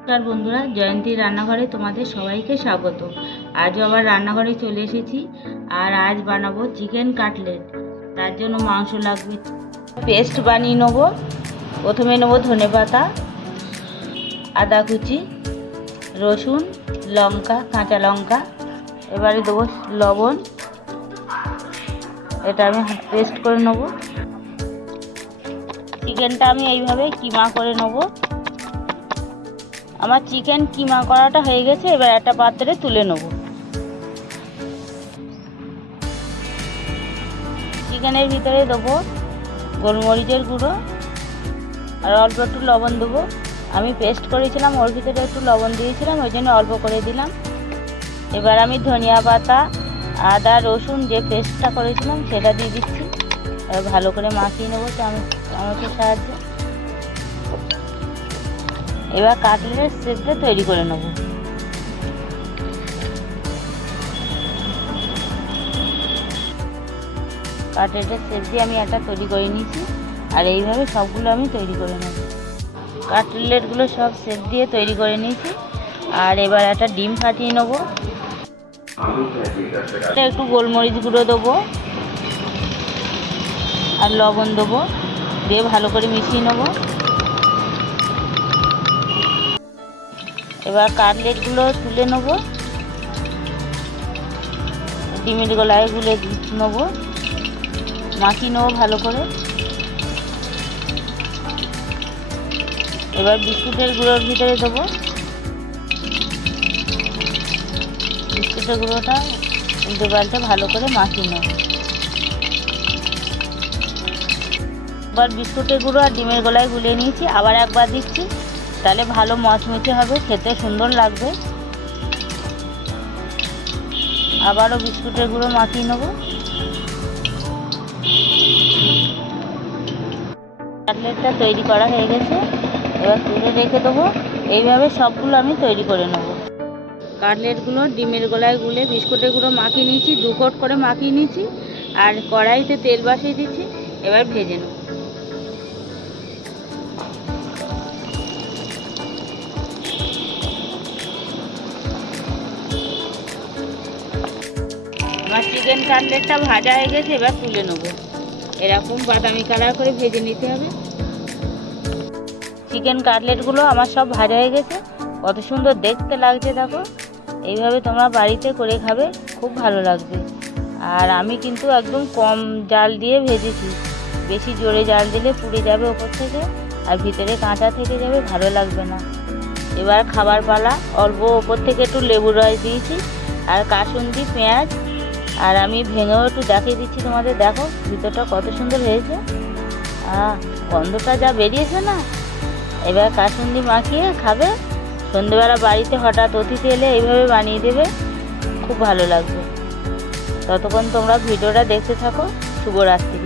নমস্কার বন্ধুরা জয়ন্তী রান্নাঘরে তোমাদের সবাইকে স্বাগত। আজ আবার রান্নাঘরে চলে এসেছি, আর আজ বানাবো চিকেন কাটলেট। তার জন্য মাংস লাগবে। পেস্ট বানিয়ে নেব। প্রথমে নেব ধনে পাতা, আদা কুচি, রসুন, লঙ্কা, কাঁচা লঙ্কা। এবারে দেবো লবণ। এটা আমি পেস্ট করে নেব। চিকেনটা আমি এইভাবে কিমা করে নেব। আমার চিকেন কিমা করাটা হয়ে গেছে, এবার একটা পাত্রে তুলে নেব। চিকেনের ভিতরে দেবো গোলমরিচের গুঁড়ো, আর অল্প একটু লবণ দেবো। আমি পেস্ট করেছিলাম, ওর ভিতরে একটু লবণ দিয়েছিলাম, ওই জন্য অল্প করে দিলাম। এবার আমি ধনিয়া পাতা, আদা, রসুন যে পেস্টটা করেছিলাম, সেটা দিয়ে দিচ্ছি। ভালো করে মাখিয়ে নেব চামচ চামচের সাহায্যে। এবার কাটলেট শেপটা তৈরি করে নেব। কাটলেটের শেপ দিয়ে আমি একটা তৈরি করে নিয়েছি, আর এইভাবে সবগুলো আমি তৈরি করে নেব। কাটলেটগুলো সব শেপ দিয়ে তৈরি করে নিয়েছি, আর এবার একটা ডিম ফাটিয়ে নেব। একটু গোলমরিচ গুঁড়ো দেবো, আর লবণ দেবো, দিয়ে ভালো করে মিশিয়ে নেব। এবার কাটলেটগুলো তুলে নেব। ডিমের গলায় গুলে নেব। মাখিয়ে নেব ভালো করে। এবার বিস্কুটের গুঁড়োর ভিতরে দেবো। বিস্কুটের গুঁড়োটা উল্টে পাল্টে ভালো করে মাখিয়ে নেব। এবার বিস্কুটের গুঁড়ো আর ডিমের গলায় গুলে নিয়েছি। আবার একবার দিচ্ছি। তাহলে ভালো মচমচে হবে, খেতে সুন্দর লাগবে। আবারও বিস্কুটের গুঁড়ো মাখিয়ে নেব। কাটলেটটা তৈরি করা হয়ে গেছে, এবার তুলে রেখে দেবো। এইভাবে সবগুলো আমি তৈরি করে নেব। কাটলেটগুলো ডিমের গলায় গুলে বিস্কুটের গুঁড়ো মাখিয়ে নিয়েছি দু কোট করে মাখিয়ে নিয়েছি, আর কড়াইতে তেল বসিয়ে দিচ্ছি, এবার ভেজে নেব। আমার চিকেন কাটলেটটা ভাজা হয়ে গেছে, এবার তুলে নেব। এরকম বাদামি কালার করে ভেজে নিতে হবে। চিকেন কাটলেটগুলো আমার সব ভাজা হয়ে গেছে। কত সুন্দর দেখতে লাগছে, দেখো। এইভাবে তোমরা বাড়িতে করে খাবে, খুব ভালো লাগবে। আর আমি কিন্তু একদম কম জাল দিয়ে ভেজেছি। বেশি জোরে জাল দিলে পুড়ে যাবে ওপর থেকে, আর ভিতরে কাঁচা থেকে যাবে, ভালো লাগবে না। এবার খাবার পালা, অল্প ওপর থেকে একটু লেবুর রস দিয়েছি, আর কাসুন্দি পেঁয়াজ আর আমি ভেঙেও একটু দেখিয়ে দিচ্ছি তোমাদের, দেখো ভিতরটা কত সুন্দর হয়েছে। গন্ধটা যা বেরিয়েছে না? এবার কাসুন্দি মাখিয়ে খাবে। সন্ধেবেলা বাড়িতে হঠাৎ অতিথি এলে এইভাবে বানিয়ে দেবে। খুব ভালো লাগবে। ততক্ষণ তোমরা ভিডিওটা দেখতে থাকো। শুভরাত্রি।